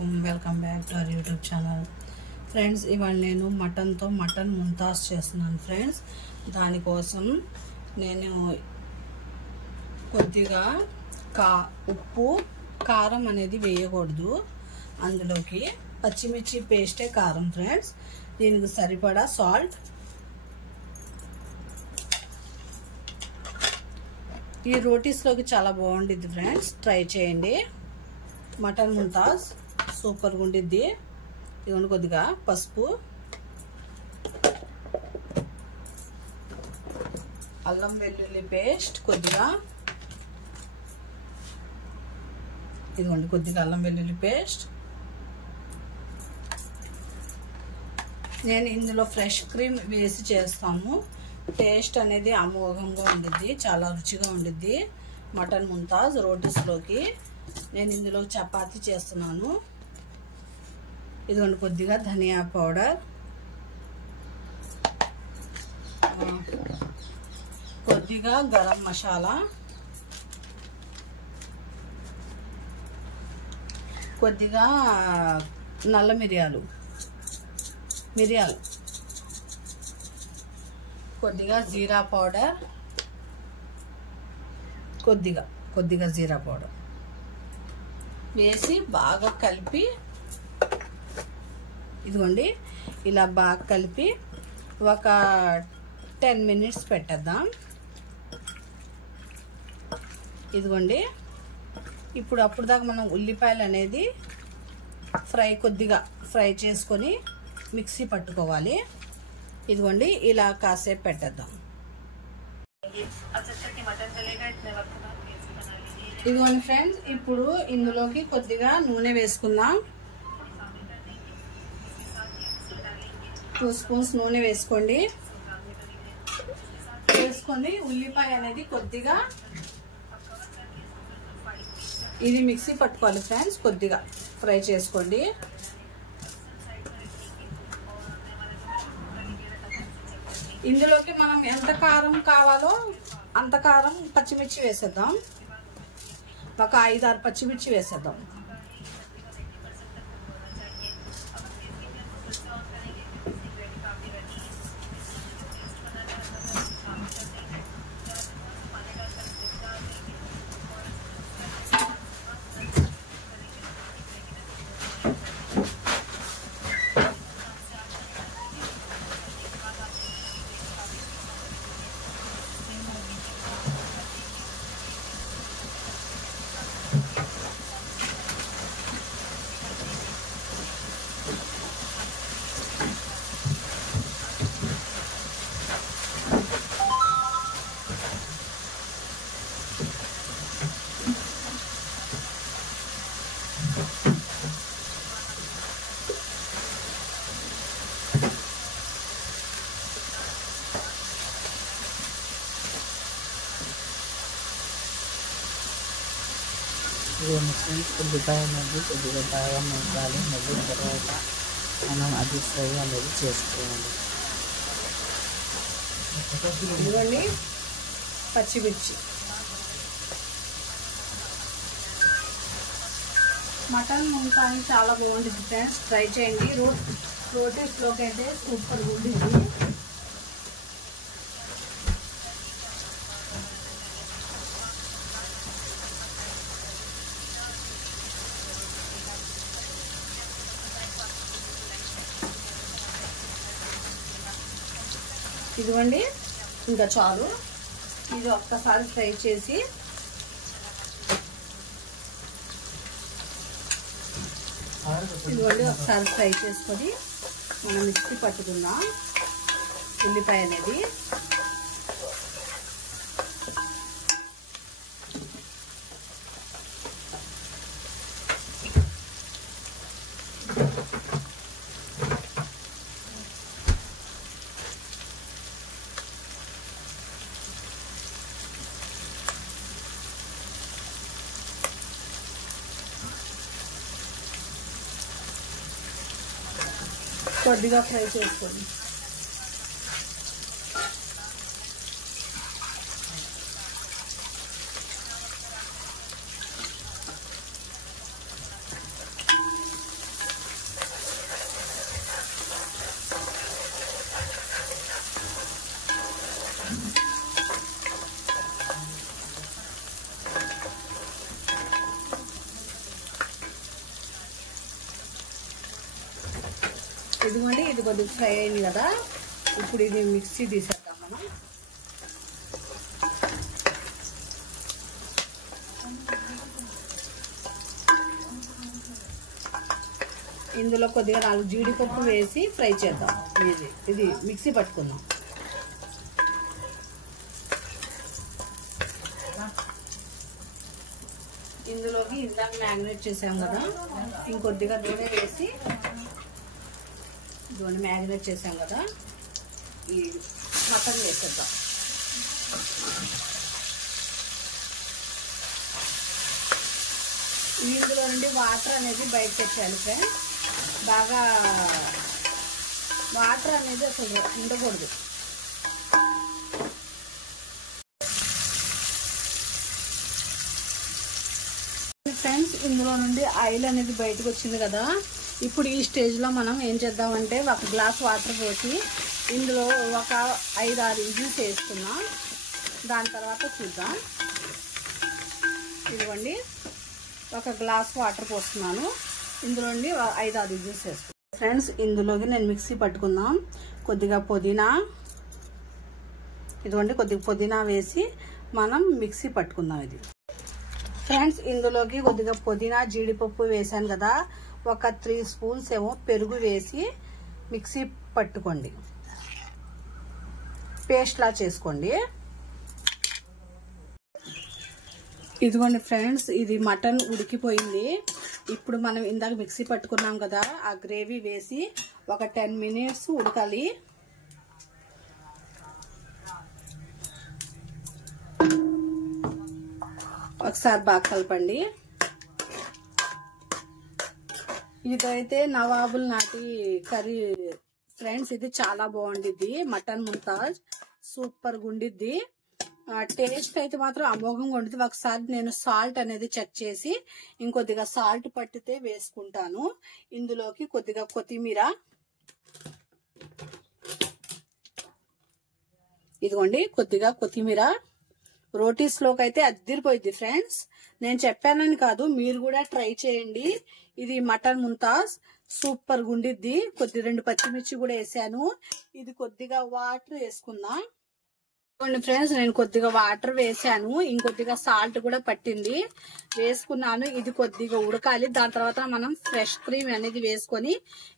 అస్సలాముఅలైకుం welcome back to our YouTube channel friends. ఇవాళ నేను mutton Mumtaz చేస్తున్నాను ఫ్రెండ్స్. దానికోసం నేను కొద్దిగా ఉప్పు కారం అనేది వేయకూడదు, అందులోకి పచ్చిమిర్చి పేస్టే కారం ఫ్రెండ్స్. దీనికి సరిపడా సాల్ట్. ఈ రోటీస్లోకి చాలా బాగుండిద్ది ఫ్రెండ్స్, ట్రై చేయండి. మటన్ ముంతాజ్ సూపర్గా ఉండిద్ది. ఇదిగోండి కొద్దిగా పసుపు, అల్లం వెల్లుల్లి పేస్ట్ కొద్దిగా, ఇదిగోండి కొద్దిగా అల్లం వెల్లుల్లి పేస్ట్. నేను ఇందులో ఫ్రెష్ క్రీమ్ వేసి చేస్తాము. టేస్ట్ అనేది అమోఘంగా ఉండిద్ది, చాలా రుచిగా ఉండిద్ది మటన్ ముంతాజ్ రోటీస్లోకి. నేను ఇందులో చపాతీ చేస్తున్నాను. ఇదిగోండి కొద్దిగా ధనియా పౌడర్, కొద్దిగా గరం మసాలా, కొద్దిగా నల్ల మిరియాలు, కొద్దిగా జీరా పౌడర్, కొద్దిగా జీరా పౌడర్ వేసి బాగా కలిపి, ఇదిగోండి ఇలా బాగా కలిపి ఒక 10 మినిట్స్ పెట్టేద్దాం. ఇదిగోండి ఇప్పుడు అప్పటిదాకా మనం ఉల్లిపాయలు అనేది కొద్దిగా ఫ్రై చేసుకొని మిక్సీ పట్టుకోవాలి. ఇదిగోండి ఇలా కాసేపు పెట్టేద్దాం. ఇదిగోండి ఫ్రెండ్స్, ఇప్పుడు ఇందులోకి కొద్దిగా నూనె వేసుకుందాం. 2 స్పూన్స్ నూనె వేసుకోండి. వేసుకొని ఉల్లిపాయ అనేది కొద్దిగా ఇది మిక్సీ పట్టుకోవాలి ఫ్రెండ్స్, కొద్దిగా ఫ్రై చేసుకోండి. ఇందులోకి మనం ఎంత కారం కావాలో అంత కారం పచ్చిమిర్చి వేసేద్దాం. ఒక 5-6 పచ్చిమిర్చి వేసేద్దాం. ఉల్లిపాయ అనేది కొద్దిగా బాగా మగ్గాలి. మగ్గిన తర్వాత మనం అది ఫ్రై అనేది చేసుకోవాలి. ఇదిగోండి పచ్చిమిర్చి. మటన్ ముంతాజ్ చాలా బాగుంటుంది ఫ్రెండ్స్, ట్రై చేయండి. రోటీస్లోకి అయితే సూపర్ ఉంటుంది. ఇదిగోండి ఇంకా చాలు. ఇది ఒక్కసారి ఫ్రై చేసి ఇదిగోండి ఒకసారి ఫ్రై చేసుకొని మనం మిక్సీ పట్టుకుందాం ఉల్లిపాయ అనేది. కొద్దిగా ఫ్రై చేసుకోండి. ఇదిగోండి, ఇది కొద్దిగా ఫ్రై అయింది కదా. ఇప్పుడు ఇది మిక్సీ తీసేద్దాం మనం. ఇందులో కొద్దిగా 4 జీడిపప్పు వేసి ఫ్రై చేద్దాం. ఇది మిక్సీ పట్టుకుందాం. ఇందులోకి ఇందాక మ్యాగ్నేట్ చేసాం కదా, ఇంకొద్దిగా నూనె వేసి ఇదిగోండి మ్యాగ్నేట్ చేసాం కదా, ఈ మటన్ వేసేద్దాం. ఇందులో నుండి వాటర్ అనేది బయట తెచ్చాలి ఫ్రెండ్స్. బాగా వాటర్ అనేది అసలు ఉండకూడదు. ఫ్రెండ్స్, ఇందులో నుండి ఆయిల్ అనేది బయటకు వచ్చింది కదా. ఇప్పుడు ఈ స్టేజ్లో మనం ఏం చేద్దామంటే 1 గ్లాస్ వాటర్ పోసి ఇందులో ఒక 5-6 విజిల్స్ వేసుకున్నాం. దాని తర్వాత చూద్దాం. ఇదిగోండి, 1 గ్లాస్ వాటర్ పోస్తున్నాను. ఇందులో నుండి 5-6 విజిల్స్ వేసుకున్నాం. ఫ్రెండ్స్, ఇందులోకి నేను మిక్సీ పట్టుకుందాం. కొద్దిగా పుదీనా, ఇదిగోండి కొద్దిగా పుదీనా వేసి మనం మిక్సీ పట్టుకుందాం. ఇది ఫ్రెండ్స్, ఇందులోకి కొద్దిగా పుదీనా జీడిపప్పు వేసాను కదా, ఒక 3 స్పూన్స్ ఏమో పెరుగు వేసి మిక్సీ పట్టుకోండి, పేస్ట్ లా చేసుకోండి. ఇదిగోండి ఫ్రెండ్స్, ఇది మటన్ ఉడికిపోయింది. ఇప్పుడు మనం ఇందాక మిక్సీ పట్టుకున్నాం కదా, ఆ గ్రేవీ వేసి ఒక 10 మినిట్స్ ఉడకాలి. ఒకసారి బాగా కలపండి. ఇదైతే నవాబుల్ నాటి కర్రీ ఫ్రెండ్స్. ఇది చాలా బాగుండిద్ది. మటన్ ముంతాజ్ సూపర్ గుండిద్ది. టేస్ట్ అయితే మాత్రం అమోఘంగా ఉంటుంది. ఒకసారి నేను సాల్ట్ అనేది చెక్ చేసి ఇంకొద్దిగా సాల్ట్ పట్టితే వేసుకుంటాను. ఇందులోకి కొద్దిగా కొత్తిమీర, ఇదిగోండి కొద్దిగా కొత్తిమీర. రోటీస్ లోకి అయితే అద్దిరిపోయింది ఫ్రెండ్స్. నేను చెప్పానని కాదు, మీరు కూడా ట్రై చేయండి. ఇది మటన్ ముంతాజ్ సూపర్ గుండిద్ది. 2 పచ్చిమిర్చి కూడా వేసాను. ఇది కొద్దిగా వాటర్ వేసుకుందాం. ఫ్రెండ్స్, నేను కొద్దిగా వాటర్ వేసాను, ఇంకొద్దిగా సాల్ట్ కూడా పట్టింది వేసుకున్నాను. ఇది కొద్దిగా ఉడకాలి. దాని తర్వాత మనం ఫ్రెష్ క్రీమ్ అనేది వేసుకొని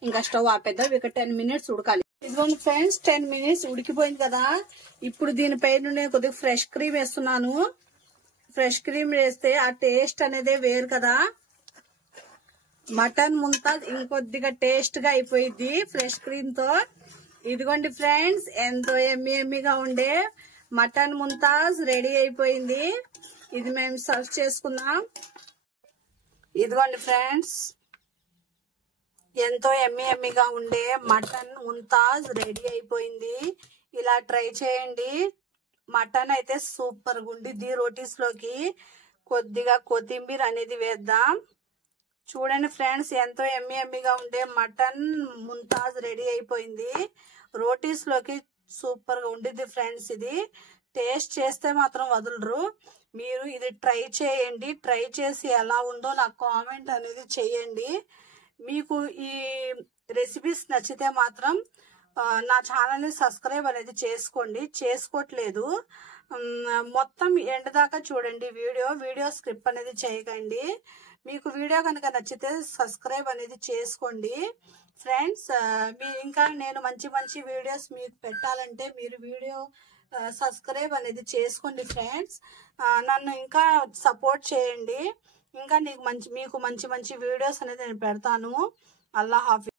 ఇంకా స్టవ్ ఆపేద్దాం. ఇక 10 మినిట్స్ ఉడకాలి. ఇదిగోండి ఫ్రెండ్స్, 10 మినిట్స్ ఉడికిపోయింది కదా. ఇప్పుడు దీనిపై నుండి కొద్దిగా ఫ్రెష్ క్రీమ్ వేస్తున్నాను. ఫ్రెష్ క్రీమ్ వేస్తే ఆ టేస్ట్ అనేది వేరు కదా. మటన్ ముంతాజ్ ఇంకొద్దిగా టేస్ట్ గా అయిపోయింది ఫ్రెష్ క్రీమ్ తో. ఇదిగోండి ఫ్రెండ్స్, ఎంతో ఎమ్మీగా ఉండే మటన్ ముంతాజ్ రెడీ అయిపోయింది. ఇది మేము సర్వ్ చేసుకుందాం. ఇదిగోండి ఫ్రెండ్స్, ఎంతో ఎమ్మీగా ఉండే మటన్ ముంతాజ్ రెడీ అయిపోయింది. ఇలా ట్రై చేయండి. మటన్ అయితే సూపర్ గుండిద్ది. రోటీస్ లోకి కొద్దిగా కొత్తిమీర అనేది వేద్దాం. చూడండి ఫ్రెండ్స్, ఎంతో ఎమ్మీగా ఉండే మటన్ ముంతాజ్ రెడీ అయిపోయింది. రోటీస్ లోకి సూపర్ గా ఉండిద్ది ఫ్రెండ్స్. ఇది టేస్ట్ చేస్తే మాత్రం వదలరు. మీరు ఇది ట్రై చేయండి. ట్రై చేసి ఎలా ఉందో నాకు కామెంట్ అనేది చేయండి. మీకు ఈ రెసిపీస్ నచ్చితే మాత్రం నా ఛానల్ ని సబ్స్క్రైబ్ అనేది చేసుకోండి. చేసుకోవట్లేదు మొత్తం ఎండ్ దాకా చూడండి. వీడియో స్క్రిప్ట్ అనేది చేయకండి. మీకు వీడియో కనుక నచ్చితే సబ్స్క్రైబ్ అనేది చేసుకోండి ఫ్రెండ్స్. ఇంకా నేను మంచి వీడియోస్ మీకు పెట్టాలంటే మీరు వీడియో సబ్స్క్రైబ్ అనేది చేసుకోండి ఫ్రెండ్స్. నన్ను ఇంకా సపోర్ట్ చేయండి. ఇంకా మీకు మంచి వీడియోస్ అనేది నేను పెడతాను. అల్లా హాఫీజ్.